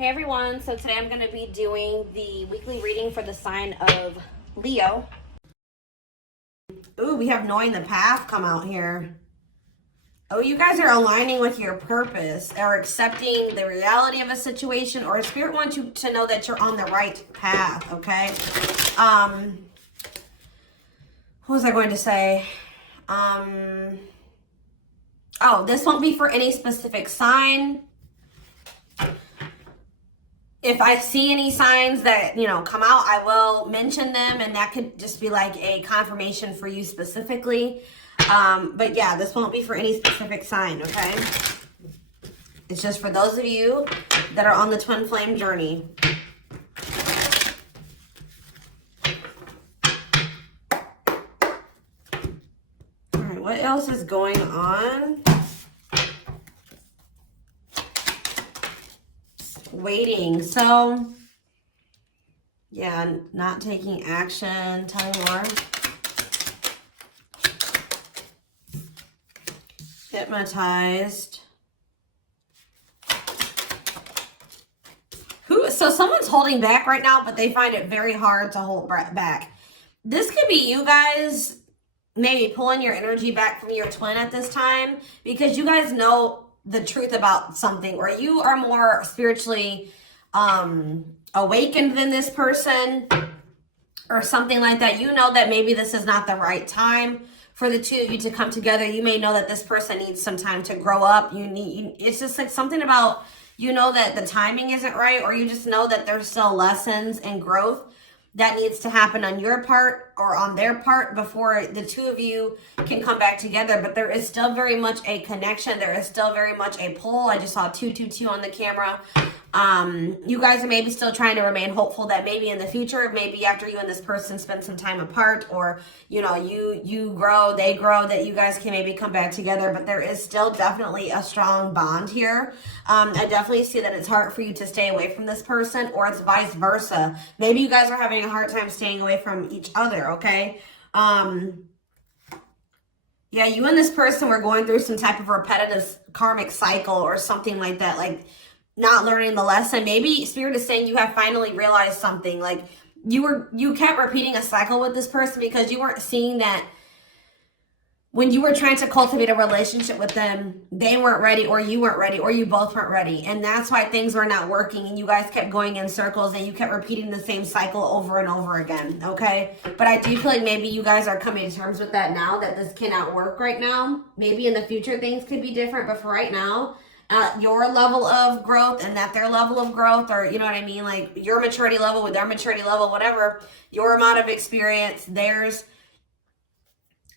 Hey everyone, so today I'm going to be doing the weekly reading for the sign of Leo. Ooh, we have knowing the path come out here. Oh, you guys are aligning with your purpose or accepting the reality of a situation, or Spirit wants you to know that you're on the right path, okay? What was I going to say? Oh, this won't be for any specific sign. If I see any signs that, come out, I will mention them, and that could just be like a confirmation for you specifically. But yeah, this won't be for any specific sign, okay? It's just for those of you that are on the twin flame journey. All right, what else is going on? Waiting. So, yeah, not taking action. Tell me more. Hypnotized. So someone's holding back right now, but they find it very hard to hold back. This could be you guys maybe pulling your energy back from your twin at this time, because you guys know the truth about something, or you are more spiritually awakened than this person or something like that. You know that maybe this is not the right time for the two of you to come together. You may know that this person needs some time to grow up. It's just like something about, that the timing isn't right, or you just know that there's still lessons and growth that needs to happen on your part or on their part before the two of you can come back together. But there is still very much a connection. There is still very much a pull. I just saw 222 on the camera. You guys are maybe still trying to remain hopeful that maybe in the future, maybe after you and this person spend some time apart, or, you grow, they grow, that you guys can maybe come back together. But there is still definitely a strong bond here. I definitely see that it's hard for you to stay away from this person, or it's vice versa. Maybe you guys are having a hard time staying away from each other, okay? Yeah, you and this person were going through some type of repetitive karmic cycle or something like that, like not learning the lesson. Maybe Spirit is saying you have finally realized something. Like you kept repeating a cycle with this person because you weren't seeing that when you were trying to cultivate a relationship with them, they weren't ready, or you weren't ready, or you both weren't ready. And that's why things were not working, and you guys kept going in circles, and you kept repeating the same cycle over and over again, okay? But I do feel like maybe you guys are coming to terms with that now, that this cannot work right now. Maybe in the future things could be different, but for right now, your level of growth and that their level of growth, or you know what I mean, like your maturity level with their maturity level, whatever, your amount of experience, theirs,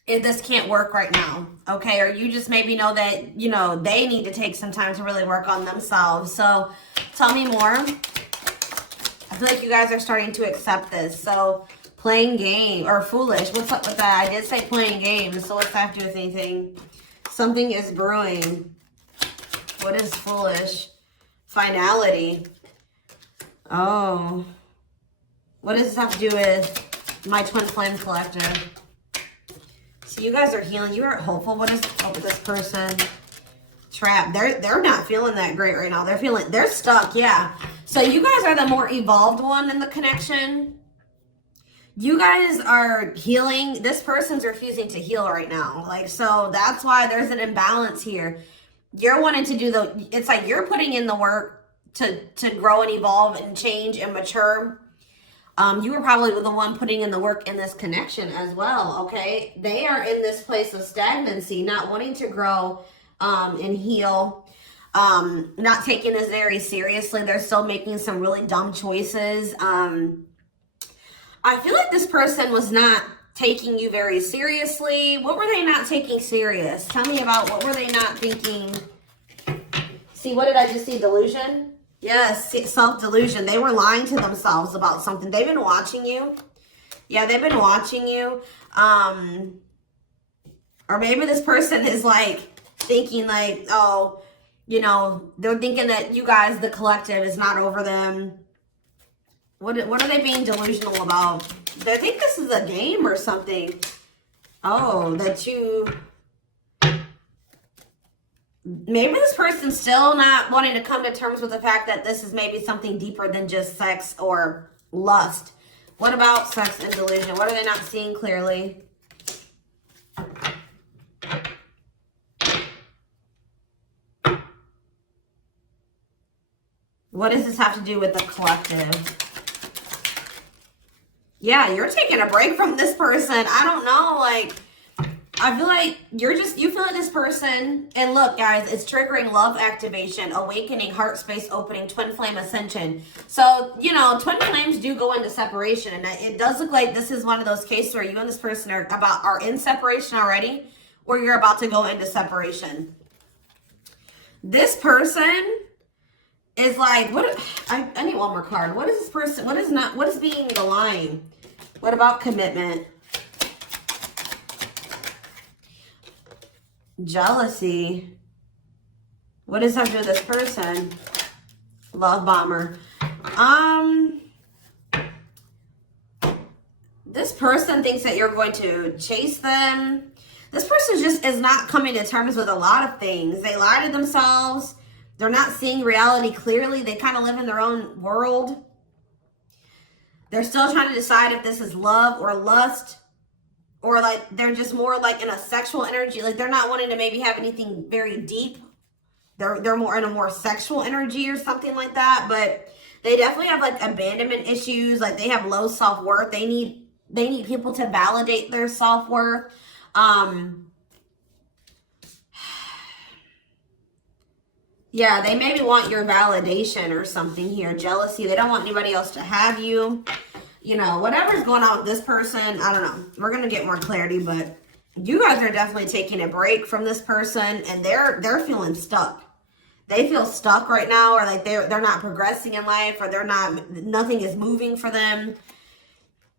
this can't work right now, okay? Or you just maybe know that, they need to take some time to really work on themselves. So tell me more. I feel like you guys are starting to accept this. So playing game or foolish, what's up with that? I did say playing games, so what's that have to do with anything? Something is brewing. What is foolish? Finality. Oh. What does this have to do with my twin flame collective? So you guys are healing. You are hopeful. What is up with this person? Trap. They're not feeling that great right now. They're stuck. Yeah. So you guys are the more evolved one in the connection. You guys are healing. This person's refusing to heal right now. So that's why there's an imbalance here. You're wanting to do it's like you're putting in the work to grow and evolve and change and mature. You were probably the one putting in the work in this connection as well, okay? They are in this place of stagnancy, not wanting to grow and heal, not taking this very seriously. They're still making some really dumb choices. I feel like this person was not taking you very seriously. What were they not taking serious? Tell me about what were they not thinking? See, what did I just see? Delusion? Yes, self-delusion. They were lying to themselves about something. They've been watching you. Yeah, they've been watching you. Or maybe this person is thinking oh, they're thinking that you guys, the collective, is not over them. What are they being delusional about? They think this is a game or something. Oh, that you... maybe this person's still not wanting to come to terms with the fact that this is maybe something deeper than just sex or lust. What about sex and delusion? What are they not seeing clearly? What does this have to do with the collective? Yeah, you're taking a break from this person. I don't know, like, I feel like you feel like this person, and look, guys, it's triggering love activation, awakening, heart space opening, twin flame ascension. So, you know, twin flames do go into separation, and it does look like this is one of those cases where you and this person are in separation already, or you're about to go into separation. This person is like, I need one more card. What is this person, what is being the line? What about commitment? Jealousy. What does that do with this person? Love bomber. This person thinks that you're going to chase them. This person just is not coming to terms with a lot of things. They lie to themselves. They're not seeing reality clearly. They kind of live in their own world. They're still trying to decide if this is love or lust. Or like they're just more like in a sexual energy. Like they're not wanting to maybe have anything very deep. They're more in a more sexual energy or something like that. But they definitely have like abandonment issues. Like they have low self-worth. They need people to validate their self-worth. Yeah, they maybe want your validation or something here. Jealousy. They don't want anybody else to have you. You know, whatever's going on with this person, I don't know. We're going to get more clarity, but you guys are definitely taking a break from this person, and they're feeling stuck. They feel stuck right now, or like they're not progressing in life, or nothing is moving for them.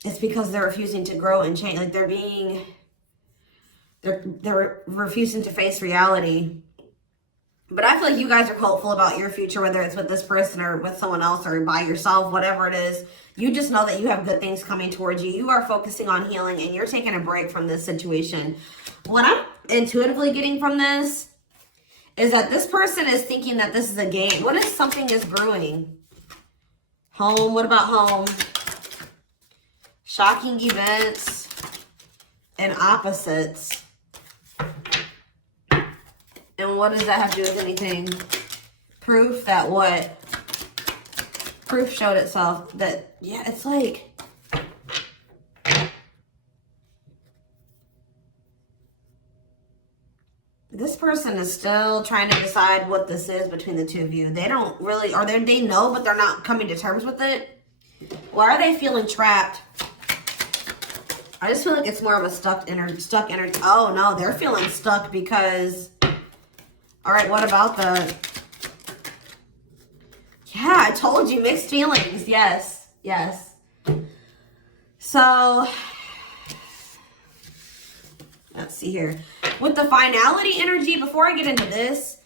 It's because they're refusing to grow and change. Like they're refusing to face reality. But I feel like you guys are hopeful about your future, whether it's with this person or with someone else or by yourself, whatever it is. You just know that you have good things coming towards you. You are focusing on healing, and you're taking a break from this situation. What I'm intuitively getting from this is that this person is thinking that this is a game. What if something is brewing? Home. What about home? Shocking events and opposites. And what does that have to do with anything? Proof that what? Proof showed itself that, yeah, it's like, this person is still trying to decide what this is between the two of you. They don't really, or they know, but they're not coming to terms with it. Why are they feeling trapped? I just feel like it's more of a stuck energy. Oh no, they're feeling stuck because, all right, what about the, yeah, I told you, mixed feelings. Yes, yes. So, let's see here. With the finality energy, before I get into this,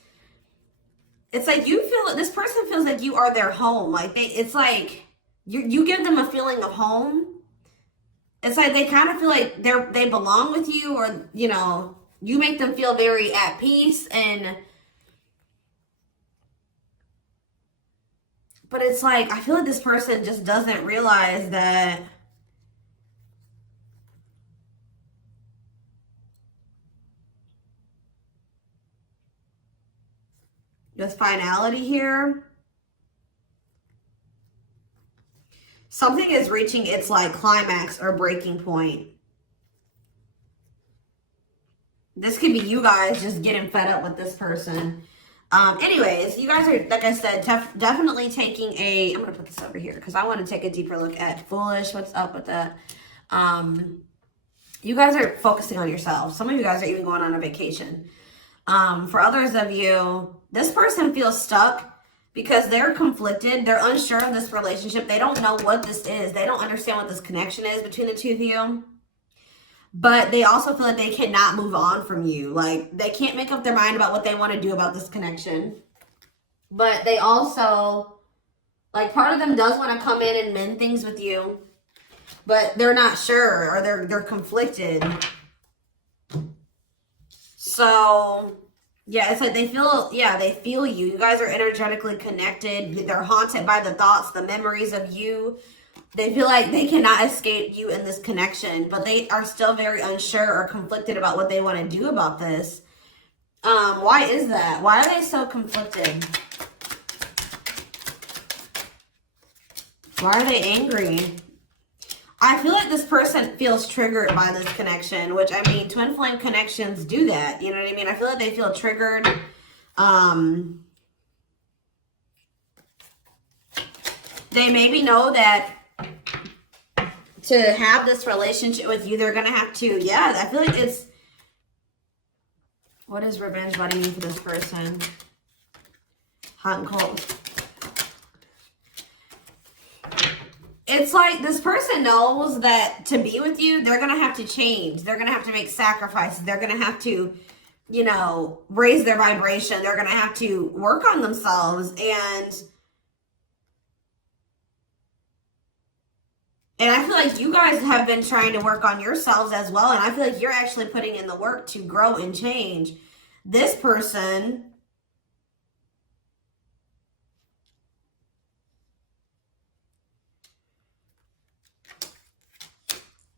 it's like you feel, this person feels like you are their home. Like it's like you give them a feeling of home. It's like they kind of feel like they belong with you, or, you know, you make them feel very at peace. But it's like, I feel like this person just doesn't realize that this finality here, something is reaching its like climax or breaking point. This could be you guys just getting fed up with this person. Anyways, you guys are, like I said, definitely taking I'm going to put this over here because I want to take a deeper look at foolish. What's up with that? You guys are focusing on yourselves. Some of you guys are even going on a vacation. For others of you, this person feels stuck because they're conflicted. They're unsure of this relationship. They don't know what this is. They don't understand what this connection is between the two of you. But they also feel like they cannot move on from you. Like, they can't make up their mind about what they want to do about this connection. But they also, like, part of them does want to come in and mend things with you. But they're not sure, or they're conflicted. So, Yeah, it's like they feel, yeah, they feel you. You guys are energetically connected. They're haunted by the thoughts, the memories of you. They feel like they cannot escape you in this connection, but they are still very unsure or conflicted about what they want to do about this. Why is that? Why are they so conflicted? Why are they angry? I feel like this person feels triggered by this connection, which, I mean, twin flame connections do that. You know what I mean? I feel like they feel triggered. They maybe know that to have this relationship with you, they're going to have to, yeah, I feel like it's, what does revenge body mean for this person? Hot and cold. It's like this person knows that to be with you, they're going to have to change. They're going to have to make sacrifices. They're going to have to, you know, raise their vibration. They're going to have to work on themselves. And I feel like you guys have been trying to work on yourselves as well. And I feel like you're actually putting in the work to grow and change. This person,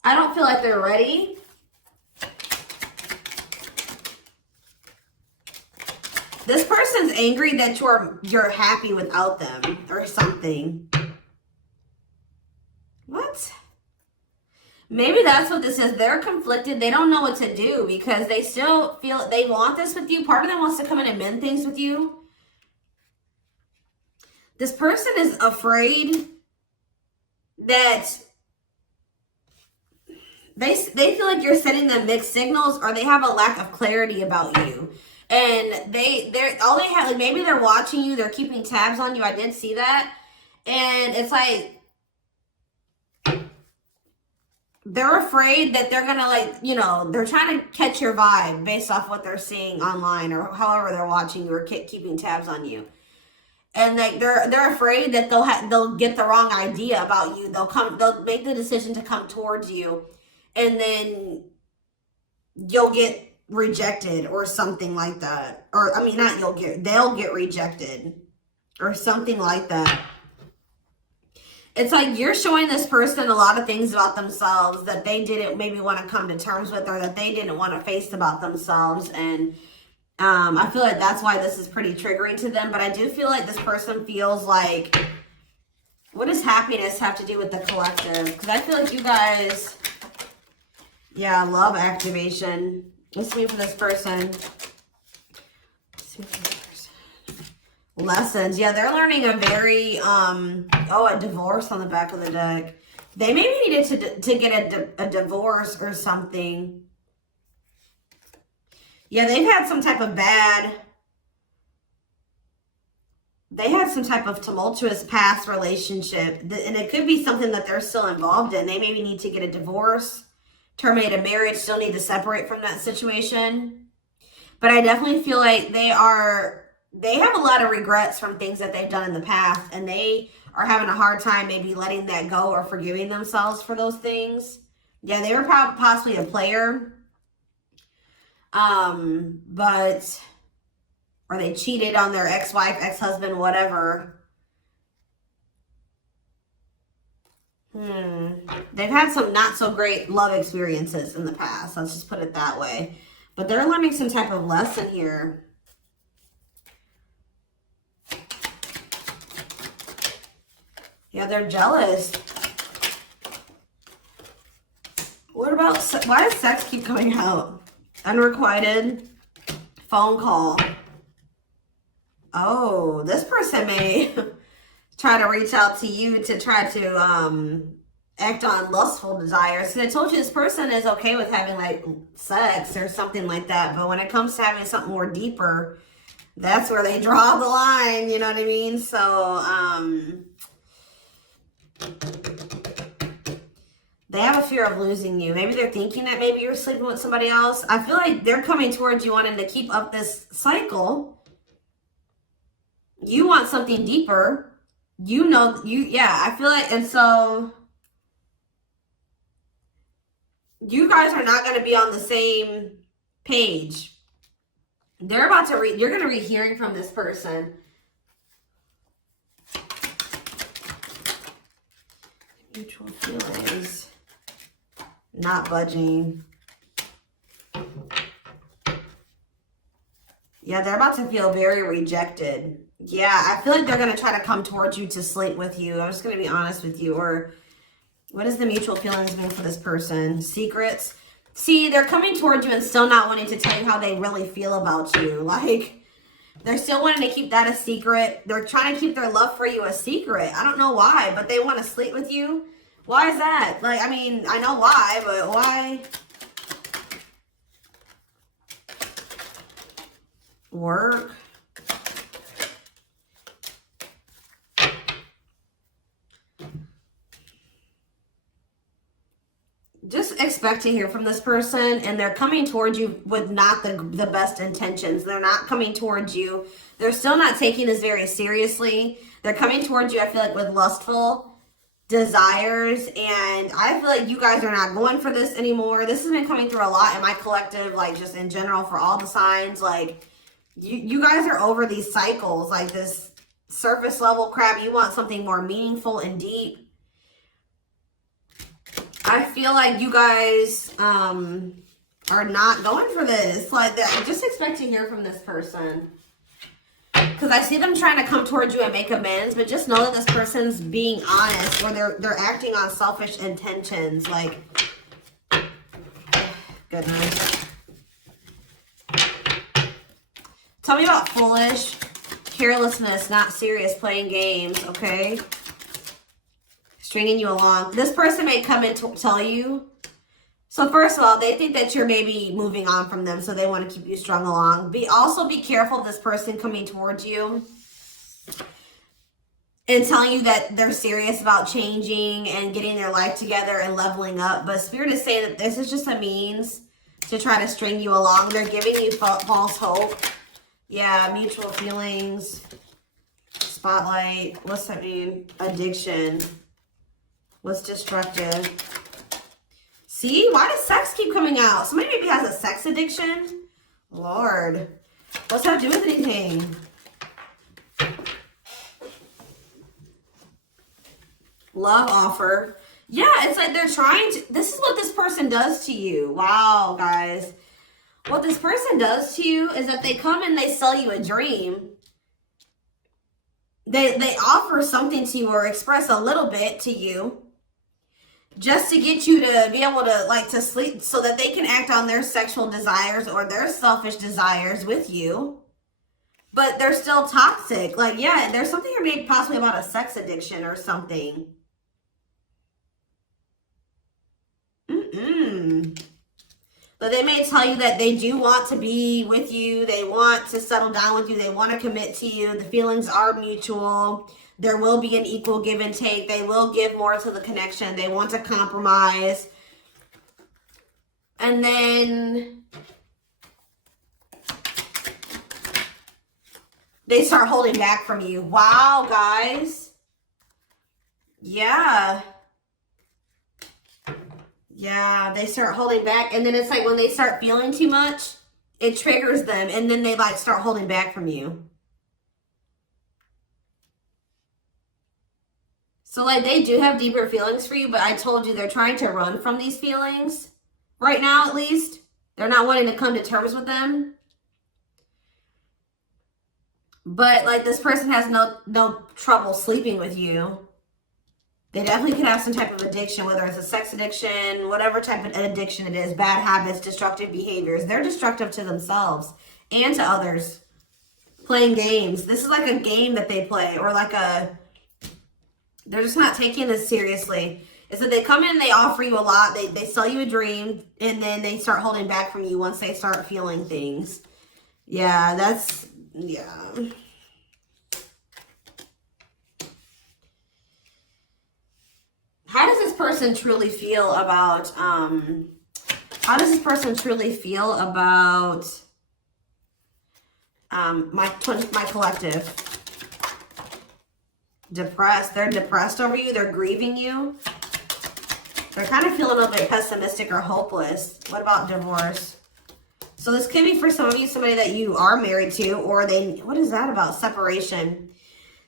I don't feel like they're ready. This person's angry that you're happy without them or something. What? Maybe that's what this is. They're conflicted. They don't know what to do because they still feel they want this with you. Part of them wants to come in and mend things with you. This person is afraid that they feel like you're sending them mixed signals, or they have a lack of clarity about you. And they're all they have, like, maybe they're watching you, they're keeping tabs on you. I did see that. And it's like they're afraid that they're gonna, like, you know, they're trying to catch your vibe based off what they're seeing online or however they're watching you or keeping tabs on you. And like they're afraid that they'll get the wrong idea about you. They'll make the decision to come towards you, and then you'll get rejected or something like that. Or I mean, they'll get rejected or something like that. It's like you're showing this person a lot of things about themselves that they didn't maybe want to come to terms with, or that they didn't want to face about themselves. And I feel like that's why this is pretty triggering to them. But I do feel like this person feels like, what does happiness have to do with the collective? Because I feel like you guys, yeah, love activation. Let's see for this person. Let's see for this person. Lessons. Yeah, they're learning a very, a divorce on the back of the deck. They maybe needed to get a divorce or something. Yeah, they had some type of tumultuous past relationship. And it could be something that they're still involved in. They maybe need to get a divorce, terminate a marriage, still need to separate from that situation. But I definitely feel like they have a lot of regrets from things that they've done in the past. And they are having a hard time maybe letting that go or forgiving themselves for those things. Yeah, they were possibly a player. Or they cheated on their ex-wife, ex-husband, whatever. They've had some not so great love experiences in the past. Let's just put it that way. But they're learning some type of lesson here. Yeah, they're jealous. What about, why does sex keep coming out? Unrequited phone call. Oh, this person may try to reach out to you to try to act on lustful desires. So I told you this person is okay with having like sex or something like that. But when it comes to having something more deeper, that's where they draw the line. You know what I mean? So they have a fear of losing you. Maybe they're thinking that maybe you're sleeping with somebody else. I feel like they're coming towards you wanting to keep up this cycle. You want something deeper. I feel like, and so you guys are not going to be on the same page. They're about to read, you're going to be hearing from this person. Mutual feelings. Not budging. Yeah, they're about to feel very rejected. Yeah, I feel like they're going to try to come towards you to sleep with you. I'm just going to be honest with you. Or what does the mutual feelings mean for this person? Secrets. See, they're coming towards you and still not wanting to tell you how they really feel about you. Like, they're still wanting to keep that a secret. They're trying to keep their love for you a secret. I don't know why, but they want to sleep with you. Why is that? Like, I mean, I know why, but why? Work. Just expect to hear from this person, and they're coming towards you with not the best intentions. They're not coming towards you. They're still not taking this very seriously. They're coming towards you, I feel like, with lustful desires, and I feel like you guys are not going for this anymore. This has been coming through a lot in my collective, like just in general for all the signs. Like, you guys are over these cycles, like this surface level crap. You want something more meaningful and deep. I feel like you guys are not going for this. Like, just expect to hear from this person. Because I see them trying to come towards you and make amends, but just know that this person's being honest, or they're acting on selfish intentions. Like, goodness. Tell me about foolish, carelessness, not serious, playing games, okay? Stringing you along. This person may come and tell you. So first of all, they think that you're maybe moving on from them, so they want to keep you strung along. Also be careful of this person coming towards you and telling you that they're serious about changing and getting their life together and leveling up. But Spirit is saying that this is just a means to try to string you along. They're giving you false hope. Yeah, mutual feelings. Spotlight. What's that mean? Addiction. What's destructive? See? Why does sex keep coming out? Somebody maybe has a sex addiction? Lord. What's that do with anything? Love offer. Yeah, it's like they're trying to... This is what this person does to you. Wow, guys. What this person does to you is that they come and they sell you a dream. They offer something to you or express a little bit to you just to get you to be able to, like, to sleep so that they can act on their sexual desires or their selfish desires with you. But they're still toxic. Like, yeah, there's something here maybe possibly about a sex addiction or something. But they may tell you that they do want to be with you. They want to settle down with you. They want to commit to you. The feelings are mutual. There will be an equal give and take. They will give more to the connection. They want to compromise. And then they start holding back from you. Wow, guys. Yeah. Yeah, they start holding back. And then it's like when they start feeling too much, it triggers them. And then they like start holding back from you. So like they do have deeper feelings for you, but I told you they're trying to run from these feelings. Right now, at least. They're not wanting to come to terms with them. But like this person has no trouble sleeping with you. They definitely could have some type of addiction, whether it's a sex addiction, whatever type of addiction it is, bad habits, destructive behaviors. They're destructive to themselves and to others. Playing games. This is like a game that they play, or like they're just not taking this seriously. It's that they come in, they offer you a lot, they sell you a dream, and then they start holding back from you once they start feeling things. Yeah, yeah. How does this person truly feel about, my collective? Depressed. They're depressed over you. They're grieving you. They're kind of feeling a little bit pessimistic or hopeless. What about divorce? So this could be for some of you, somebody that you are married to, or they, what is that about? Separation.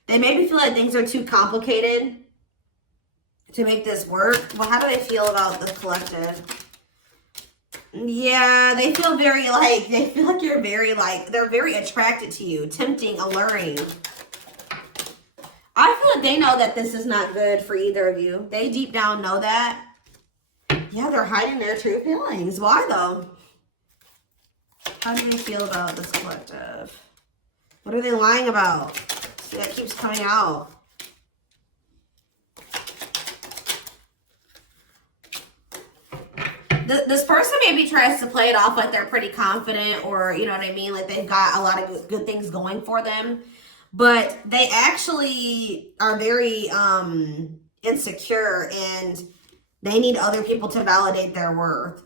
They maybe feel like things are too complicated to make this work. Well, how do they feel about the collective? Yeah, they feel very like, they feel like you're very like, they're very attracted to you, tempting, alluring. I feel like they know that this is not good for either of you. They deep down know that. Yeah, they're hiding their true feelings. Why though? How do they feel about this collective? What are they lying about? See, that keeps coming out. This person maybe tries to play it off like they're pretty confident, or you know what I mean, like they've got a lot of good things going for them, but they actually are very insecure, and they need other people to validate their worth.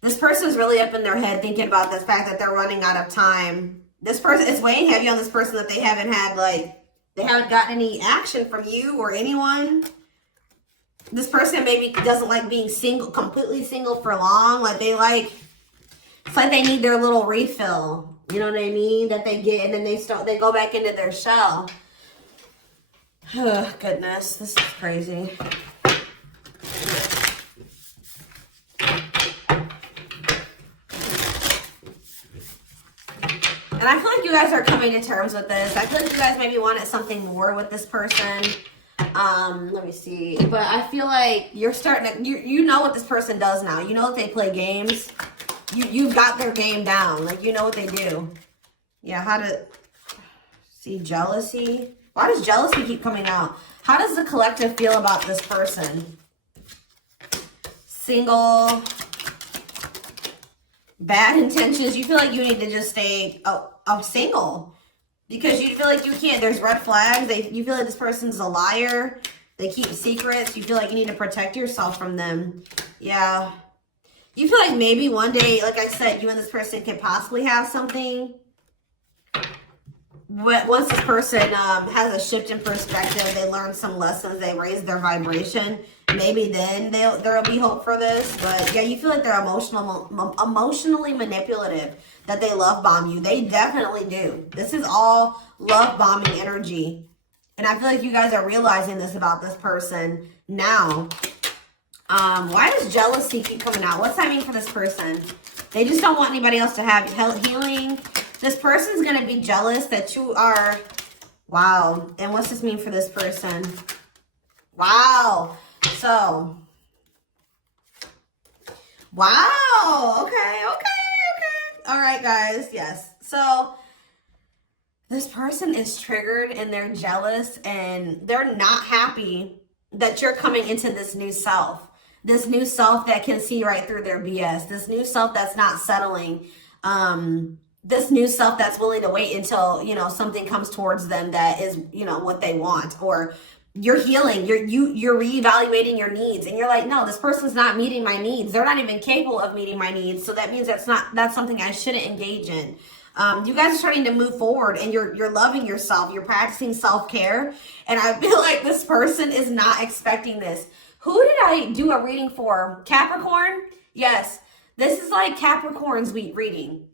This person's really up in their head thinking about the fact that they're running out of time. This person is weighing heavy on this person that they haven't had, like, they haven't gotten any action from you or anyone. This person maybe doesn't like being single, completely single for long. Like they like, it's like they need their little refill. You know what I mean? That they get, and then they go back into their shell. Oh, goodness, this is crazy. And I feel like you guys are coming to terms with this. I feel like you guys maybe wanted something more with this person. Let me see. But I feel like you're starting to, you know what this person does now. You know that they play games. You've got their game down. Like, you know what they do. Yeah, how to see jealousy. Why does jealousy keep coming out? How does the collective feel about this person? Single. Bad intentions. You feel like you need to just stay single. Because you feel like you can't, there's red flags. You feel like this person's a liar. They keep secrets. You feel like you need to protect yourself from them. Yeah. You feel like maybe one day, like I said, you and this person could possibly have something. But once this person has a shift in perspective, they learn some lessons, they raise their vibration, maybe then there'll be hope for this. But yeah, you feel like they're emotionally manipulative, that they love bomb you. They definitely do. This is all love bombing energy. And I feel like you guys are realizing this about this person now. Why does jealousy keep coming out? What's that mean for this person? They just don't want anybody else to have healing. This person's going to be jealous that you are, wow. And what's this mean for this person? Wow. So, wow. Okay. All right, guys. Yes. So, this person is triggered and they're jealous and they're not happy that you're coming into this new self. This new self that can see right through their BS. This new self that's not settling. This new self that's willing to wait until, you know, something comes towards them that is, you know, what they want. Or you're healing, you're reevaluating your needs, and you're like, no, this person's not meeting my needs. They're not even capable of meeting my needs. So that means that's something I shouldn't engage in. You guys are starting to move forward, and you're loving yourself. You're practicing self-care. And I feel like this person is not expecting this. Who did I do a reading for? Capricorn? Yes. This is like Capricorn's week reading.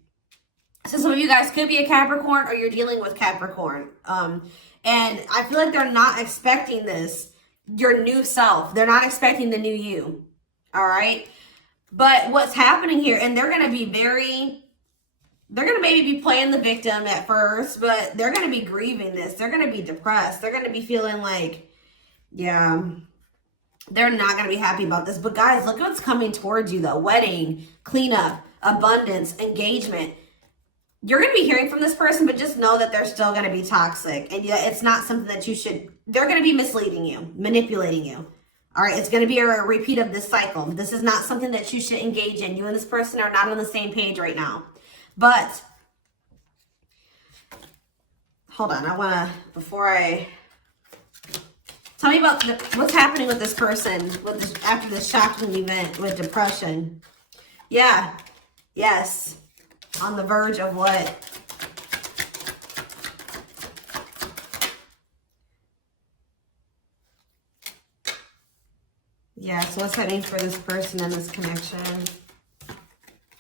So some of you guys could be a Capricorn, or you're dealing with Capricorn. And I feel like they're not expecting this, your new self. They're not expecting the new you. All right. But what's happening here, and they're going to be they're going to maybe be playing the victim at first, but they're going to be grieving this. They're going to be depressed. They're going to be feeling like, yeah, they're not going to be happy about this. But guys, look what's coming towards you though. Wedding, cleanup, abundance, engagement. You're going to be hearing from this person, but just know that they're still going to be toxic. And yeah, it's not something that you should, they're going to be misleading you, manipulating you. All right, it's going to be a repeat of this cycle. This is not something that you should engage in. You and this person are not on the same page right now. But, hold on, I want to, before I, tell me about what's happening with this person with this, after this shocking event with depression. Yeah, yes. On the verge of what? Yeah, so what's that mean for this person and this connection?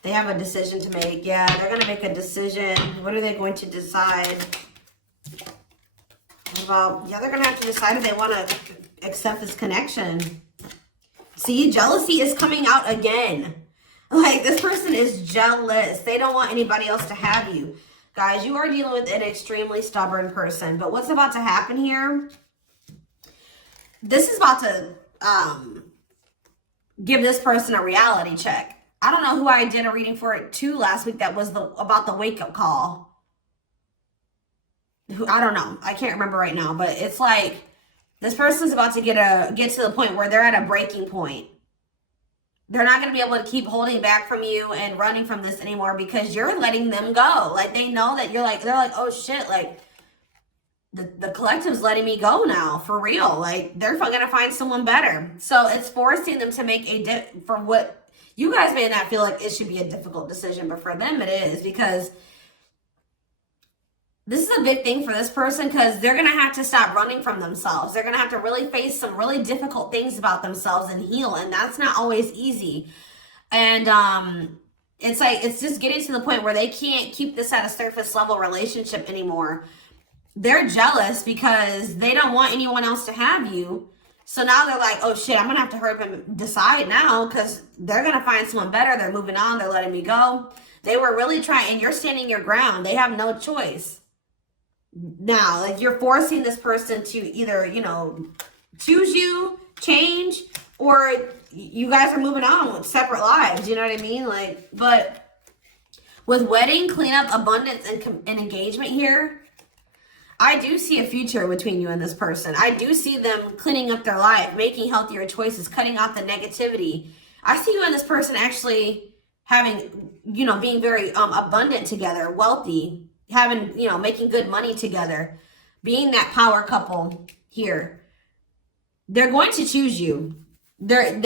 They have a decision to make. Yeah, they're going to make a decision. What are they going to decide? What about, yeah, they're going to have to decide if they want to accept this connection. See, jealousy is coming out again. Like, this person is jealous. They don't want anybody else to have you. Guys, you are dealing with an extremely stubborn person. But what's about to happen here? This is about to give this person a reality check. I don't know who I did a reading for it too last week that was about the wake-up call. I don't know. I can't remember right now. But it's like this person's about to get to the point where they're at a breaking point. They're not going to be able to keep holding back from you and running from this anymore because you're letting them go. Like, they know that they're like, oh shit, like, the collective's letting me go now, for real. Like, they're going to find someone better. So it's forcing them to make for what you guys may not feel like it should be a difficult decision, but for them it is, because this is a big thing for this person, because they're going to have to stop running from themselves. They're going to have to really face some really difficult things about themselves and heal. And that's not always easy. And it's like, it's just getting to the point where they can't keep this at a surface level relationship anymore. They're jealous because they don't want anyone else to have you. So now they're like, oh shit, I'm going to have to hurry up and decide now, because they're going to find someone better. They're moving on. They're letting me go. They were really trying, and you're standing your ground. They have no choice. Now, like, you're forcing this person to either, you know, choose you, change, or you guys are moving on with separate lives. You know what I mean? Like, but with wedding, cleanup, abundance, and engagement here, I do see a future between you and this person. I do see them cleaning up their life, making healthier choices, cutting out the negativity. I see you and this person actually having, you know, being very abundant together, wealthy, having, you know, making good money together, being that power couple here. They're going to choose you. They're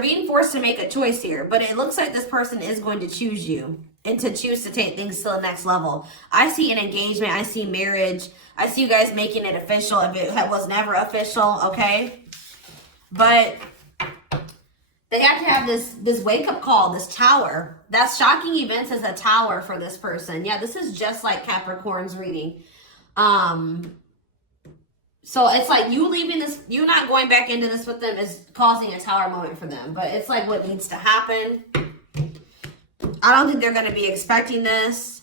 being forced to make a choice here, but it looks like this person is going to choose you and to choose to take things to the next level. I see an engagement. I see marriage. I see you guys making it official if it was never official, okay? But they have to have this wake-up call, this tower. That's shocking events as a tower for this person. Yeah, this is just like Capricorn's reading. So it's like you leaving this, you not going back into this with them is causing a tower moment for them. But it's like what needs to happen. I don't think they're going to be expecting this.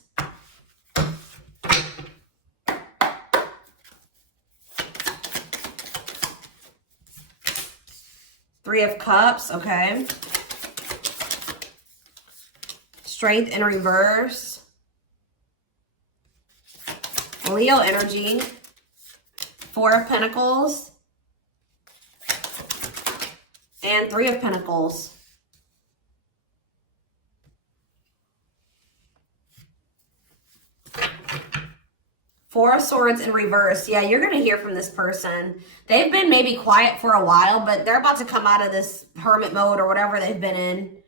Three of Cups, okay. Strength in reverse. Leo energy. Four of Pentacles. And Three of Pentacles. Four of Swords in reverse. Yeah, you're going to hear from this person. They've been maybe quiet for a while, but they're about to come out of this hermit mode or whatever they've been in.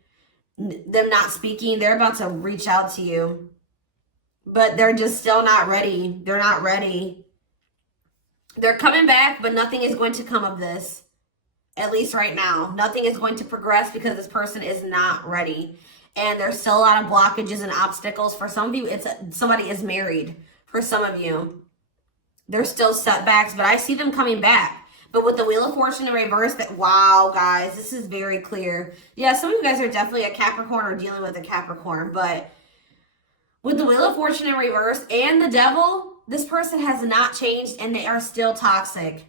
Them not speaking. They're about to reach out to you. But they're just still not ready. They're not ready. They're coming back, but nothing is going to come of this. At least right now. Nothing is going to progress because this person is not ready. And there's still a lot of blockages and obstacles. For some of you, somebody is married. For some of you, there's still setbacks, but I see them coming back. But with the Wheel of Fortune in reverse, wow, guys, this is very clear. Yeah, some of you guys are definitely a Capricorn or dealing with a Capricorn, but with the Wheel of Fortune in reverse and the Devil, this person has not changed and they are still toxic.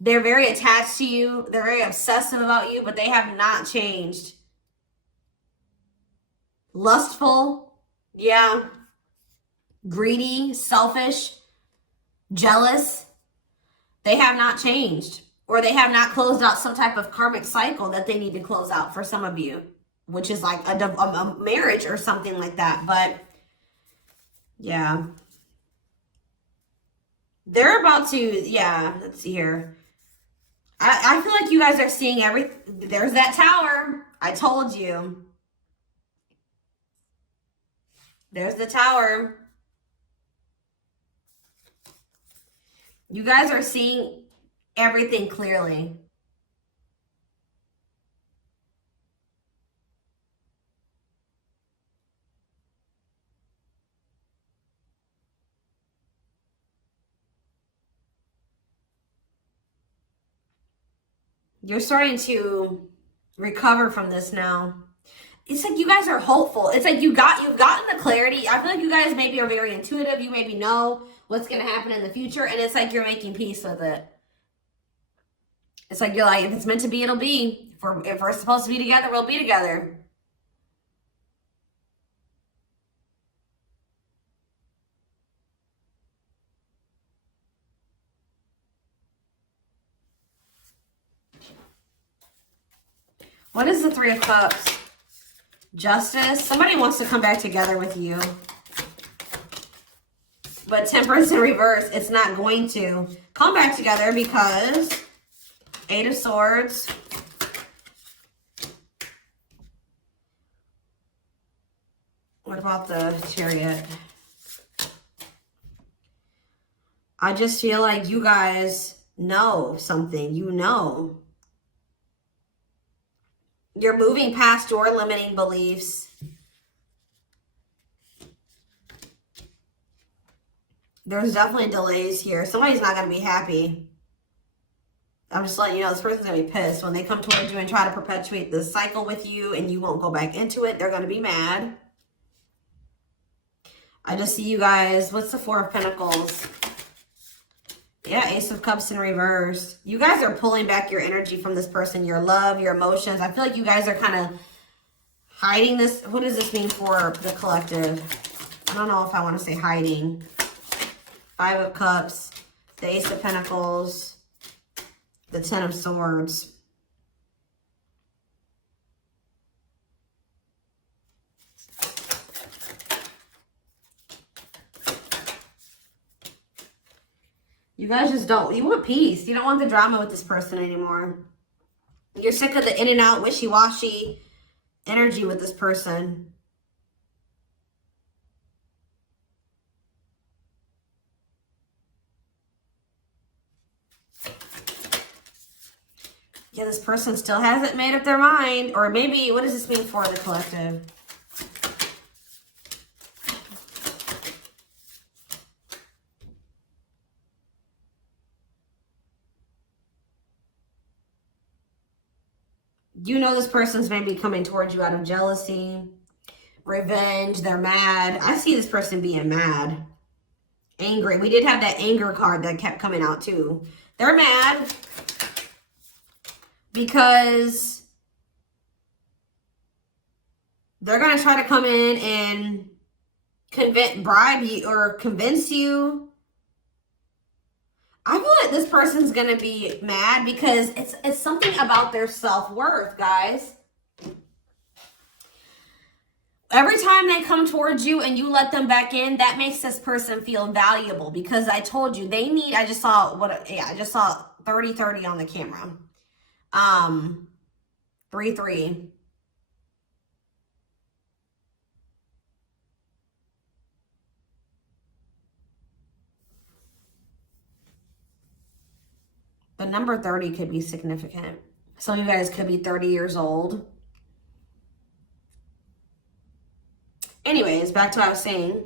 They're very attached to you. They're very obsessive about you, but they have not changed. Lustful, yeah. Greedy, selfish, jealous. They have not changed, or they have not closed out some type of karmic cycle that they need to close out for some of you, which is like a marriage or something like that. But yeah, they're about to, yeah, let's see here. I feel like you guys are seeing everything. There's that tower. I told you. There's the tower. You guys are seeing everything clearly. You're starting to recover from this now. It's like you guys are hopeful. It's like you've gotten the clarity. I feel like you guys maybe are very intuitive. You maybe know what's going to happen in the future. And it's like you're making peace with it. It's like you're like, if it's meant to be, it'll be. If we're supposed to be together, we'll be together. What is the Three of Cups? Justice. Somebody wants to come back together with you. But Temperance in reverse, it's not going to come back together because Eight of Swords. What about the Chariot? I just feel like you guys know something. You know. You're moving past your limiting beliefs. There's definitely delays here. Somebody's not going to be happy. I'm just letting you know this person's going to be pissed. When they come towards you and try to perpetuate this cycle with you and you won't go back into it, they're going to be mad. I just see you guys. What's the Four of Pentacles? Yeah, Ace of Cups in reverse. You guys are pulling back your energy from this person, your love, your emotions. I feel like you guys are kind of hiding this. What does this mean for the collective? I don't know if I want to say hiding. Five of Cups, the Ace of Pentacles, the Ten of Swords. You guys just don't, you want peace. You don't want the drama with this person anymore. You're sick of the in and out, wishy-washy energy with this person. Yeah, this person still hasn't made up their mind. Or maybe, what does this mean for the collective? You know this person's maybe coming towards you out of jealousy, revenge. They're mad. I see this person being mad, angry. We did have that anger card that kept coming out too. They're mad because they're going to try to come in and bribe you or convince you. I feel like this person's going to be mad because it's something about their self-worth, guys. Every time they come towards you and you let them back in, that makes this person feel valuable because I told you they need, I just saw 30-30 on the camera. 3-3. The number 30 could be significant. Some of you guys could be 30 years old. Anyways, back to what I was saying.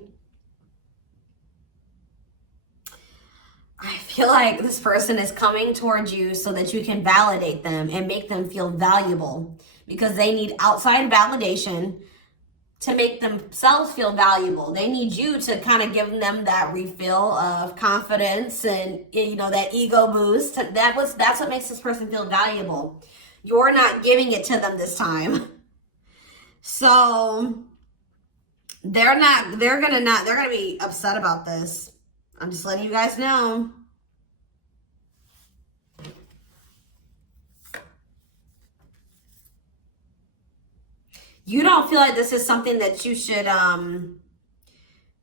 I feel like this person is coming towards you so that you can validate them and make them feel valuable because they need outside validation to make themselves feel valuable. They need you to kind of give them that refill of confidence and, you know, that ego boost. That's what makes this person feel valuable. You're not giving it to them this time. So they're gonna be upset about this. I'm just letting you guys know. You don't feel like this is something that you should,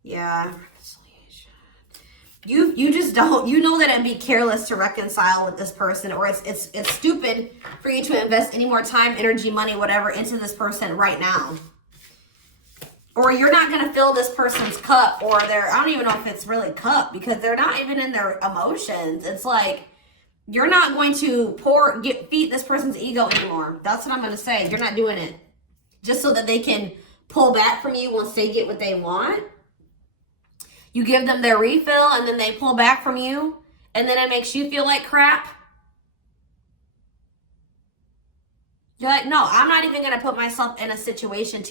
yeah. You just don't, you know that it'd be careless to reconcile with this person, or it's stupid for you to invest any more time, energy, money, whatever, into this person right now. Or you're not going to fill this person's cup, or I don't even know if it's really cup, because they're not even in their emotions. It's like, you're not going to feed this person's ego anymore. That's what I'm going to say. You're not doing it. Just so that they can pull back from you once they get what they want. You give them their refill and then they pull back from you. And then it makes you feel like crap. You're like, no, I'm not even gonna put myself in a situation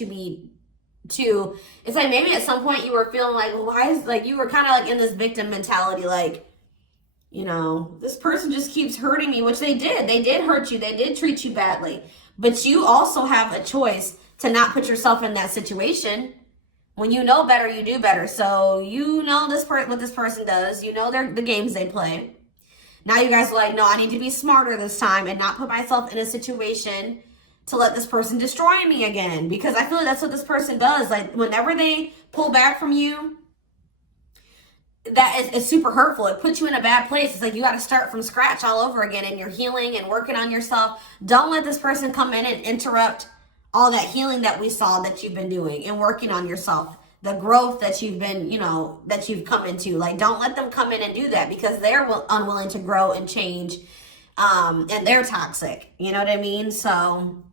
it's like maybe at some point you were feeling like, well, why is, like, you were kind of like in this victim mentality, like, you know, this person just keeps hurting me, which they did hurt you, they did treat you badly, but you also have a choice to not put yourself in that situation. When you know better, you do better. So you know what this person does, you know the games they play. Now you guys are like, no, I need to be smarter this time and not put myself in a situation to let this person destroy me again. Because I feel like that's what this person does. Like, whenever they pull back from you, that is super hurtful. It puts you in a bad place. It's like you got to start from scratch all over again, and you're healing and working on yourself. Don't let this person come in and interrupt all that healing that we saw that you've been doing and working on yourself. The growth that you've been, that you've come into. Like, don't let them come in and do that, because they're unwilling to grow and change, and they're toxic. You know what I mean? So